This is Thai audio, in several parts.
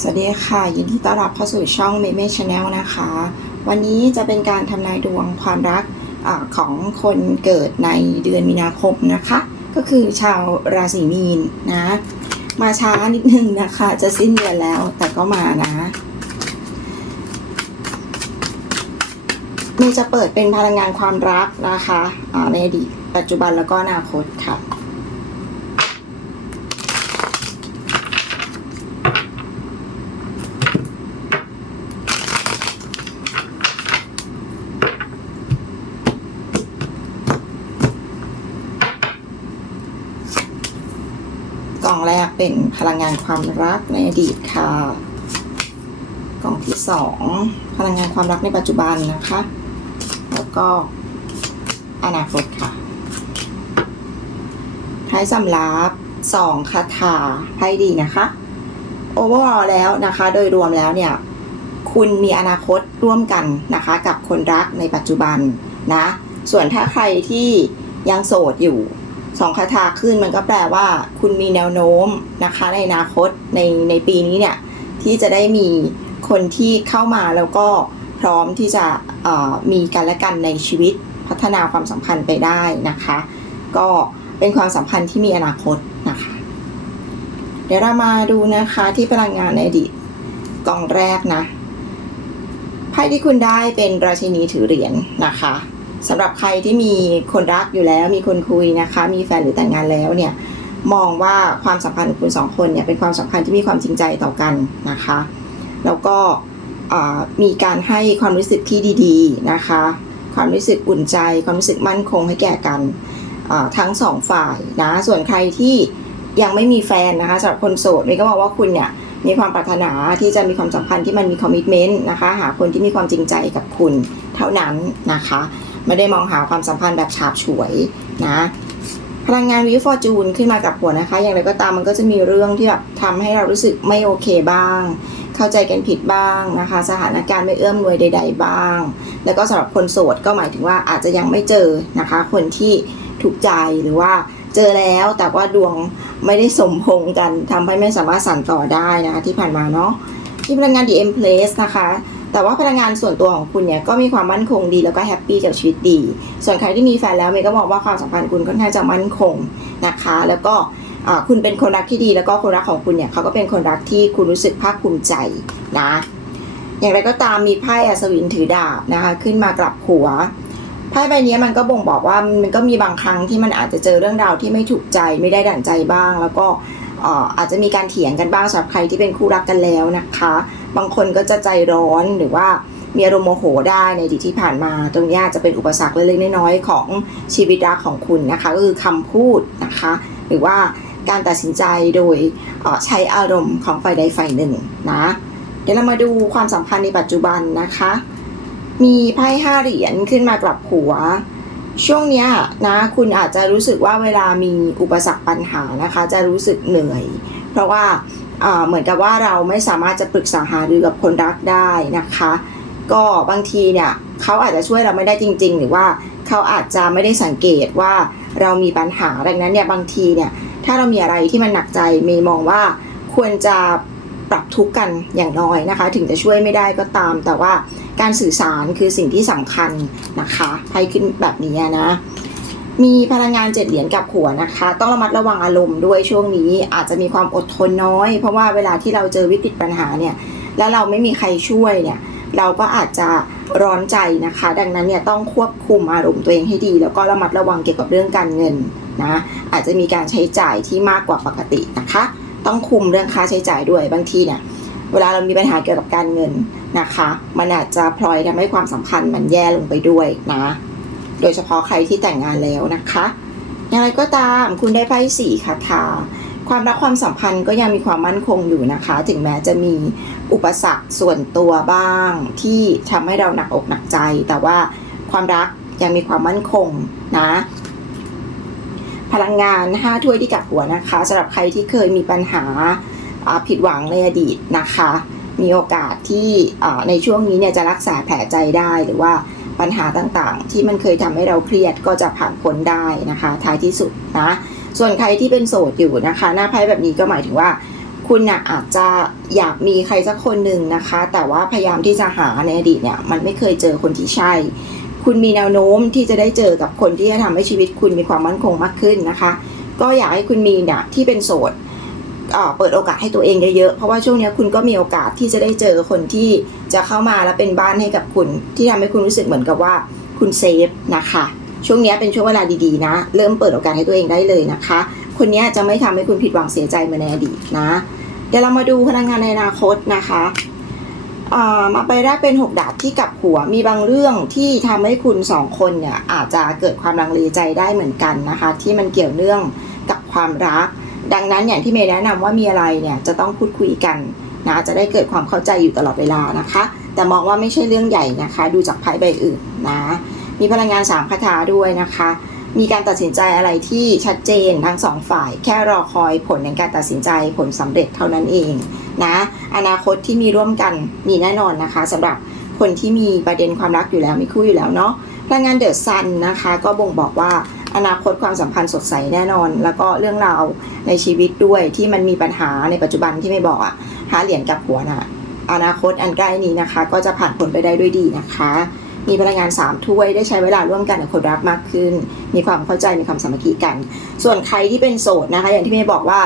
สวัสดีค่ะ ยินดีต้อนรับเข้าสู่ช่อง m e m e Channel นะคะ วันนี้จะเป็นการทำนายดวงความรักอของคนเกิดในเดือนมีนาคมนะคะ ก็คือชาวราศีมีนนะ มาช้านิดนึงนะคะ จะสิ้นเดือนแล้วแต่ก็มานะเมจะเปิดเป็นพลังงานความรักนะคะในอดีตปัจจุบันแล้วก็อนาคตค่ะ กล่องแรกเป็นพลังงานความรักในอดีตค่ะ กล่องที่สองพลังงานความรักในปัจจุบันนะคะ แล้วก็อนาคตค่ะให้สำรับสองคาถาให้ดีนะคะ โอเวอร์อแล้วนะคะ โดยรวมแล้วเนี่ย คุณมีอนาคตร่วมกันนะคะ กับคนรักในปัจจุบันนะ ส่วนถ้าใครที่ยังโสดอยู่ สองคาถาขึ้นมันก็แปลว่า คุณมีแนวโน้มนะคะ ในอนาคตในในปีนี้เนี่ยที่จะได้มีคนที่เข้ามาแล้วก็พร้อมที่จะมีกันและกันในชีวิตพัฒนาความสัมพันธ์ไปได้นะคะ ก็เป็นความสัมพันธ์ที่มีอนาคตนะคะ เดี๋ยวเรามาดูนะคะที่พลังงานในอดีตกล่องแรกนะไพ่ที่คุณได้เป็นราชินีถือเหรียญนะคะ สำหรับใครที่มีคนรักอยู่แล้ว มีคนคุยนะคะ มีแฟนหรือแต่งงานแล้วเนี่ยมองว่าความสัมพันธ์ของคุณสองคนเนี่ยเป็นความสัมพันธ์ที่มีความจริงใจต่อกันนะคะ แล้วก็มีการให้ความรู้สึกที่ดีๆนะคะ ความรู้สึกอุ่นใจ ความรู้สึกมั่นคงให้แก่กันทั้งสองฝ่ายนะ ส่วนใครที่ยังไม่มีแฟนนะคะสำหรับคนโสดเมย์ก็มองว่าคุณเนี่ยมีความปรารถนาที่จะมีความสัมพันธ์ที่มันมีคอมมิชเมนต์นะคะ หาคนที่มีความจริงใจกับคุณเท่านั้นนะคะ ไม่ได้มองหาความสัมพันธ์แบบฉาบฉวยนะพลังงานวิวฟอร์จูนขึ้นมากับหัวนะคะ อย่างไรก็ตามมันก็จะมีเรื่องที่แบบทำให้เรารู้สึกไม่โอเคบ้าง เข้าใจกันผิดบ้างนะคะ สถานการณ์ไม่เอื้อมหน่วยใด ๆ บ้าง แล้วก็สำหรับคนโสดก็หมายถึงว่าอาจจะยังไม่เจอนะคะ คนที่ถูกใจหรือว่าเจอแล้วแต่ว่าดวงไม่ได้สมพงกันทำให้ไม่สามารถสั่นต่อได้นะคะที่ผ่านมาเนาะที่พลังงาน DM Place นะคะ แต่ว่าพลังงานส่วนตัวของคุณเนี่ยก็มีความมั่นคงดีแล้วก็แฮปปี้กับชีวิตดี ส่วนใครที่มีแฟนแล้วเมย์ก็มองว่าความสัมพันธ์คุณค่อนข้างจะมั่นคงนะคะ แล้วก็คุณเป็นคนรักที่ดีแล้วก็คนรักของคุณเนี่ยเขาก็เป็นคนรักที่คุณรู้สึกภาคภูมิใจนะ อย่างไรก็ตามมีไพ่อัศวินถือดาบนะคะขึ้นมากลับหัวไพ่ใบนี้มันก็บ่งบอกว่ามันก็มีบางครั้งที่มันอาจจะเจอเรื่องราวที่ไม่ถูกใจไม่ได้ดั่งใจบ้าง แล้วก็ อาจจะมีการเถียงกันบ้างสำหรับใครที่เป็นคู่รักกันแล้วนะคะ บางคนก็จะใจร้อนหรือว่ามีอารมณ์โมโหได้ในอดีตที่ผ่านมา ตรงนี้จะเป็นอุปสรรคเล็กๆน้อยๆของชีวิตรักของคุณนะคะก็คือคำพูดนะคะ หรือว่าการตัดสินใจโดยใช้อารมณ์ของฝ่ายใดฝ่ายหนึ่งนะเดี๋ยวเรามาดูความสัมพันธ์ในปัจจุบันนะคะ มีไพ่ห้าเหรียญขึ้นมากลับหัว ช่วงเนี้ยนะคุณอาจจะรู้สึกว่าเวลามีอุปสรรคปัญหานะคะ จะรู้สึกเหนื่อย เพราะว่าเหมือนกับว่าเราไม่สามารถจะปรึกษาหารือกับคนรักได้นะคะ ก็บางทีเนี่ยเขาอาจจะช่วยเราไม่ได้จริง ๆ หรือว่าเขาอาจจะไม่ได้สังเกตว่าเรามีปัญหาดังนั้นเนี่ยบางทีเนี่ยถ้าเรามีอะไรที่มันหนักใจเมย์มองว่าควรจะปรับทุกข์กันอย่างน้อยนะคะ ถึงจะช่วยไม่ได้ก็ตามแต่ว่า การสื่อสารคือสิ่งที่สำคัญนะคะไพ่ขึ้นแบบนี้นะ มีพลังงานเจ็ดเหรียญกับหัวนะคะ ต้องระมัดระวังอารมณ์ด้วยช่วงนี้อาจจะมีความอดทนน้อย เพราะว่าเวลาที่เราเจอวิกฤตปัญหาเนี่ย แล้วเราไม่มีใครช่วยเนี่ย เราก็อาจจะร้อนใจนะคะ ดังนั้นเนี่ยต้องควบคุมอารมณ์ตัวเองให้ดี แล้วก็ระมัดระวังเกี่ยวกับเรื่องการเงินนะอาจจะมีการใช้จ่ายที่มากกว่าปกตินะคะ ต้องคุมเรื่องค่าใช้จ่ายด้วยบางทีเนี่ย เวลาเรามีปัญหาเกี่ยวกับการเงินนะคะ มันอาจจะพลอยทำให้ความสัมพันธ์มันแย่ลงไปด้วยนะ โดยเฉพาะใครที่แต่งงานแล้วนะคะอย่างไรก็ตามคุณได้ไพ่สี่คาถาความรักความสัมพันธ์ก็ยังมีความมั่นคงอยู่นะคะ ถึงแม้จะมีอุปสรรคส่วนตัวบ้างที่ทำให้เราหนักอกหนักใจ แต่ว่าความรักยังมีความมั่นคงนะ พลังงานห้าถ้วยที่กับหัวนะคะสำหรับใครที่เคยมีปัญหา ผิดหวังในอดีตนะคะ มีโอกาสที่ในช่วงนี้เนี่ยจะรักษาแผลใจได้หรือว่าปัญหาต่างๆ ที่มันเคยทำให้เราเครียดก็จะผ่านพ้นได้นะคะ ท้ายที่สุดนะ ส่วนใครที่เป็นโสดอยู่นะคะ หน้าไพ่แบบนี้ก็หมายถึงว่า คุณน่ะอาจจะอยากมีใครสักคนหนึ่งนะคะ แต่ว่าพยายามที่จะหาในอดีตเนี่ยมันไม่เคยเจอคนที่ใช่ คุณมีแนวโน้มที่จะได้เจอกับคนที่จะทำให้ชีวิตคุณมีความมั่นคงมากขึ้นนะคะ ก็อยากให้คุณมีเนี่ยที่เป็นโสด เปิดโอกาสให้ตัวเองเยอะๆ เพราะว่าช่วงนี้คุณก็มีโอกาสที่จะได้เจอคนที่จะเข้ามาแล้วเป็นบ้านให้กับคุณ ที่ทำให้คุณรู้สึกเหมือนกับว่าคุณเซฟนะคะ ช่วงนี้เป็นช่วงเวลาดีๆนะ เริ่มเปิดโอกาสให้ตัวเองได้เลยนะคะ คนนี้จะไม่ทำให้คุณผิดหวังเสียใจเหมาในอดีตนะ เดี๋ยวเรามาดูพลังงานในอนาคตนะคะมาไปแรกเป็น 6 ดาบที่กับหัวมีบางเรื่องที่ทำให้คุณสองคนเนี่ยอาจจะเกิดความลังเลใจได้เหมือนกันนะคะ ที่มันเกี่ยวเนื่องกับความรัก ดังนั้นอย่างที่เมย์แนะนำว่ามีอะไรเนี่ยจะต้องพูดคุยกันนะจะได้เกิดความเข้าใจอยู่ตลอดเวลานะคะ แต่มองว่าไม่ใช่เรื่องใหญ่นะคะ ดูจากไพ่ใบอื่นนะมีพลังงานสามคาถาด้วยนะคะ มีการตัดสินใจอะไรที่ชัดเจนทั้งสองฝ่าย แค่รอคอยผลในการตัดสินใจผลสำเร็จเท่านั้นเองนะอนาคตที่มีร่วมกันมีแน่นอนนะคะสำหรับคนที่มีประเด็นความรักอยู่แล้วมีคู่อยู่แล้วเนาะพลังงานเดอะซันนะคะ ก็บ่งบอกว่า อนาคตความสัมพันธ์สดใสแน่นอน แล้วก็เรื่องราวในชีวิตด้วยที่มันมีปัญหาในปัจจุบันที่ไม่บอกอะหาเหรียญกับหัวน่ะอนาคตอันใกล้นี้นะคะ ก็จะผ่านพ้นไปได้ด้วยดีนะคะ มีพลังงานสามถ้วยได้ใช้เวลาร่วมกันกับคนรักมากขึ้น มีความเข้าใจมีความสามัคคีกัน ส่วนใครที่เป็นโสดนะคะ อย่างที่เมย์บอกว่า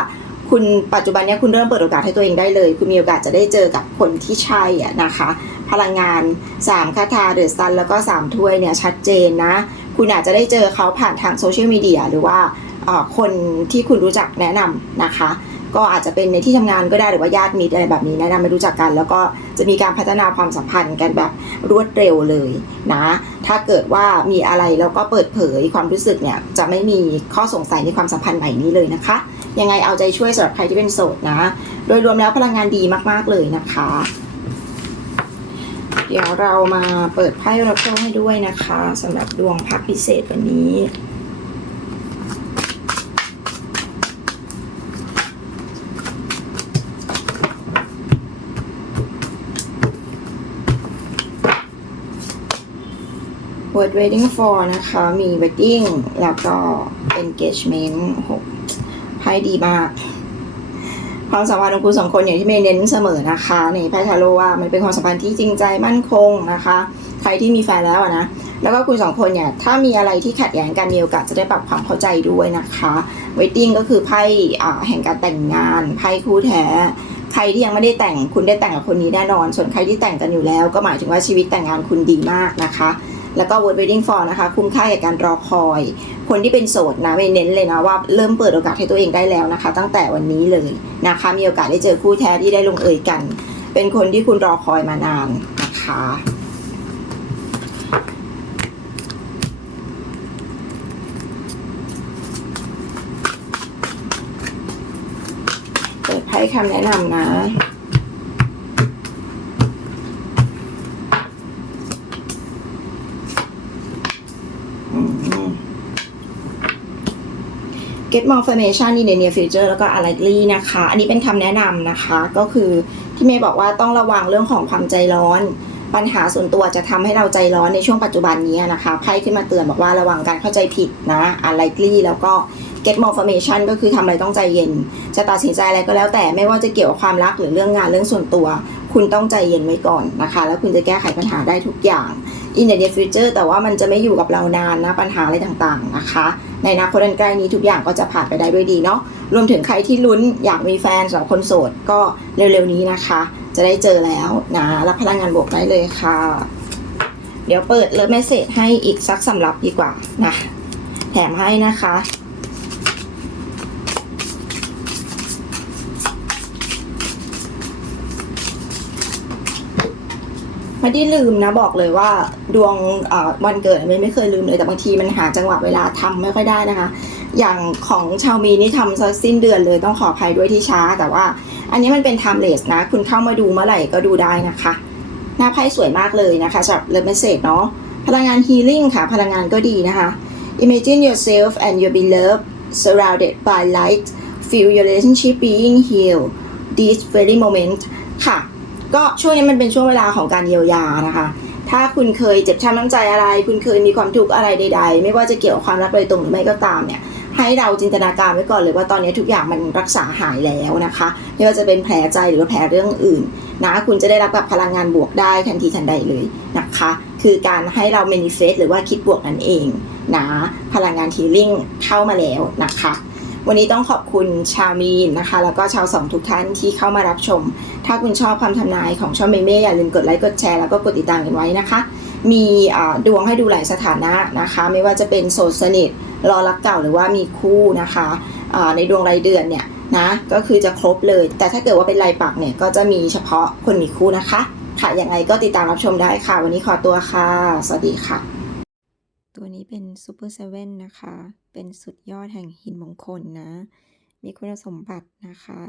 คุณปัจจุบันนี้คุณเริ่มเปิดโอกาสให้ตัวเองได้เลย คุณมีโอกาสจะได้เจอกับคนที่ใช่อะนะคะ พลังงาน3คาถาเดอะซันแล้วก็ 3 ถ้วยเนี่ยชัดเจนนะ คุณอาจจะได้เจอเขาผ่านทางโซเชียลมีเดียหรือว่าคนที่คุณรู้จักแนะนำนะคะ ก็อาจจะเป็นในที่ทำงานก็ได้หรือว่าญาติมิตรอะไรแบบนี้แนะนำให้รู้จักกัน แล้วก็จะมีการพัฒนาความสัมพันธ์กันแบบรวดเร็วเลยนะ ถ้าเกิดว่ามีอะไรแล้วก็เปิดเผยความรู้สึกเนี่ยจะไม่มีข้อสงสัยในความสัมพันธ์ใหม่นี้เลยนะคะ ยังไงเอาใจช่วยสำหรับใครที่เป็นโสดนะ โดยรวมแล้วพลังงานดีมากๆเลยนะคะ เดี๋ยวเรามาเปิดไพ่รับโชคให้ด้วยนะคะสำหรับดวงพักพิเศษวันนี้ Word waiting for นะคะ มี wedding แล้วก็ engagement โอ้โหไพ่ดีมาก ความสัมพันธ์ของคุณสองคนอย่างที่เมย์เน้นเสมอนะคะในไพ่ทาโร่ว่ามันเป็นความสัมพันธ์ที่จริงใจมั่นคงนะคะ ใครที่มีแฟนแล้วนะแล้วก็คุณสองคนเนี่ยถ้ามีอะไรที่ขัดแย้งกันมีโอกาสจะได้ปรับความเข้าใจด้วยนะคะ wedding ก็คือไพ่แห่งการแต่งงานไพ่คู่แท้ใครที่ยังไม่ได้แต่งคุณได้แต่งกับคนนี้แน่นอน ส่วนใครที่แต่งกันอยู่แล้ว ก็หมายถึงว่าชีวิตแต่งงานคุณดีมากนะคะ แล้วก็ word waiting for นะคะ คุ้มค่าแก่การรอคอย คนที่เป็นโสดนะไม่เน้นเลยนะว่าเริ่มเปิดโอกาสให้ตัวเองได้แล้วนะคะ ตั้งแต่วันนี้เลยนะคะ มีโอกาสได้เจอคู่แท้ที่ได้ลงเอยกัน เป็นคนที่คุณรอคอยมานานนะคะเปิดไพ่คำแนะนำนะ อืม get more information in the near future แล้วก็ unlikely นะคะ อันนี้เป็นคำแนะนำนะคะ ก็คือที่เมย์บอกว่าต้องระวังเรื่องของความใจร้อน ปัญหาส่วนตัวจะทำให้เราใจร้อนในช่วงปัจจุบันนี้นะคะไพ่ขึ้นมาเตือนบอกว่าระวังการเข้าใจผิดนะ unlikely แล้วก็ get more information ก็คือทำอะไรต้องใจเย็น จะตัดสินใจอะไรก็แล้วแต่ไม่ว่าจะเกี่ยวกับความรักหรือเรื่องงานเรื่องส่วนตัว คุณต้องใจเย็นไว้ก่อนนะคะ แล้วคุณจะแก้ไขปัญหาได้ทุกอย่าง in the near future แต่ว่ามันจะไม่อยู่กับเรานานนะปัญหาอะไรต่างๆนะคะ ในอนาคตอันใกล้นี้ทุกอย่างก็จะผ่านไปได้ด้วยดีเนาะรวมถึงใครที่ลุ้นอยากมีแฟนสำหรับคนโสดก็เร็วๆนี้นะคะ จะได้เจอแล้วนะรับพลังงานบวกได้เลยค่ะ เดี๋ยวเปิดเลิฟเมสเซจให้อีกสักสำรับดีกว่านะแถมให้นะคะ ไม่ได้ลืมนะบอกเลยว่าดวงวันเกิดไม่ไม่เคยลืมเลยแต่บางทีมันหาจังหวะเวลาทำไม่ค่อยได้นะคะ อย่างของชาวมีนี่ทำซะสิ้นเดือนเลยต้องขออภัยด้วยที่ช้า แต่ว่า อันนี้มันเป็น timeless นะ คุณเข้ามาดูเมื่อไหร่ก็ดูได้นะคะ หน้าไพ่สวยมากเลยนะคะสำหรับเลิฟเมสเซจเนาะพลังงาน healing ค่ะ พลังงานก็ดีนะคะ imagine yourself and your beloved surrounded by light feel your relationship being healed this very moment ค่ะ ก็ช่วงนี้มันเป็นช่วงเวลาของการเยียวยานะคะ ถ้าคุณเคยเจ็บช้ำน้ำใจอะไร คุณเคยมีความทุกข์อะไรใด ๆ ไม่ว่าจะเกี่ยวกับความรักโดยตรงหรือไม่ก็ตามเนี่ยให้เราจินตนาการไว้ก่อนเลยว่าตอนนี้ทุกอย่างมันรักษาหายแล้วนะคะไม่ว่าจะเป็นแผลใจหรือว่าแผลเรื่องอื่นนะคุณจะได้รับกับพลังงานบวกได้ทันทีทันใดเลยนะคะ คือการให้เรา manifest หรือว่าคิดบวกนั่นเองนะพลังงาน healing เข้ามาแล้วนะคะ วันนี้ต้องขอบคุณชาวมีนนะคะ แล้วก็ชาวสองทุกท่านที่เข้ามารับชม ถ้าคุณชอบคำทำนายของช่องเมเม่อย่าลืมกดไลค์กดแชร์แล้วก็กดติดตามกันไว้นะคะ มีดวงให้ดูหลายสถานะนะคะ ไม่ว่าจะเป็นโสดสนิทรอรักเก่าหรือว่ามีคู่นะคะในดวงรายเดือนเนี่ยนะก็คือจะครบเลย แต่ถ้าเกิดว่าเป็นรายปักเนี่ยก็จะมีเฉพาะคนมีคู่นะคะ ค่ะยังไงก็ติดตามรับชมได้ค่ะ วันนี้ขอตัวค่ะ สวัสดีค่ะ นี้เป็นซูเปอร์เซเว่นนะคะ เป็นสุดยอดแห่งหินมงคลนะ มีคุณสมบัตินะคะ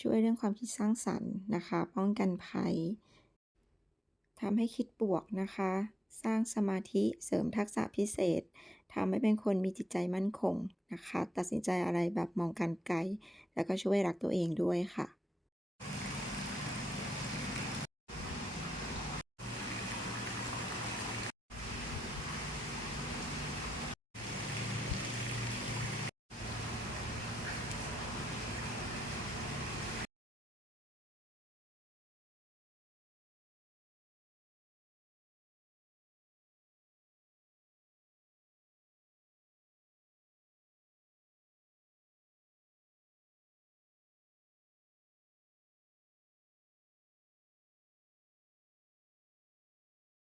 ช่วยเรื่องความคิดสร้างสรรค์นะคะ ป้องกันภัยทำให้คิดบวกนะคะ สร้างสมาธิเสริมทักษะพิเศษทำให้เป็นคนมีจิตใจมั่นคงนะคะ ตัดสินใจอะไรแบบมองการไกล แล้วก็ช่วยรักตัวเองด้วยค่ะ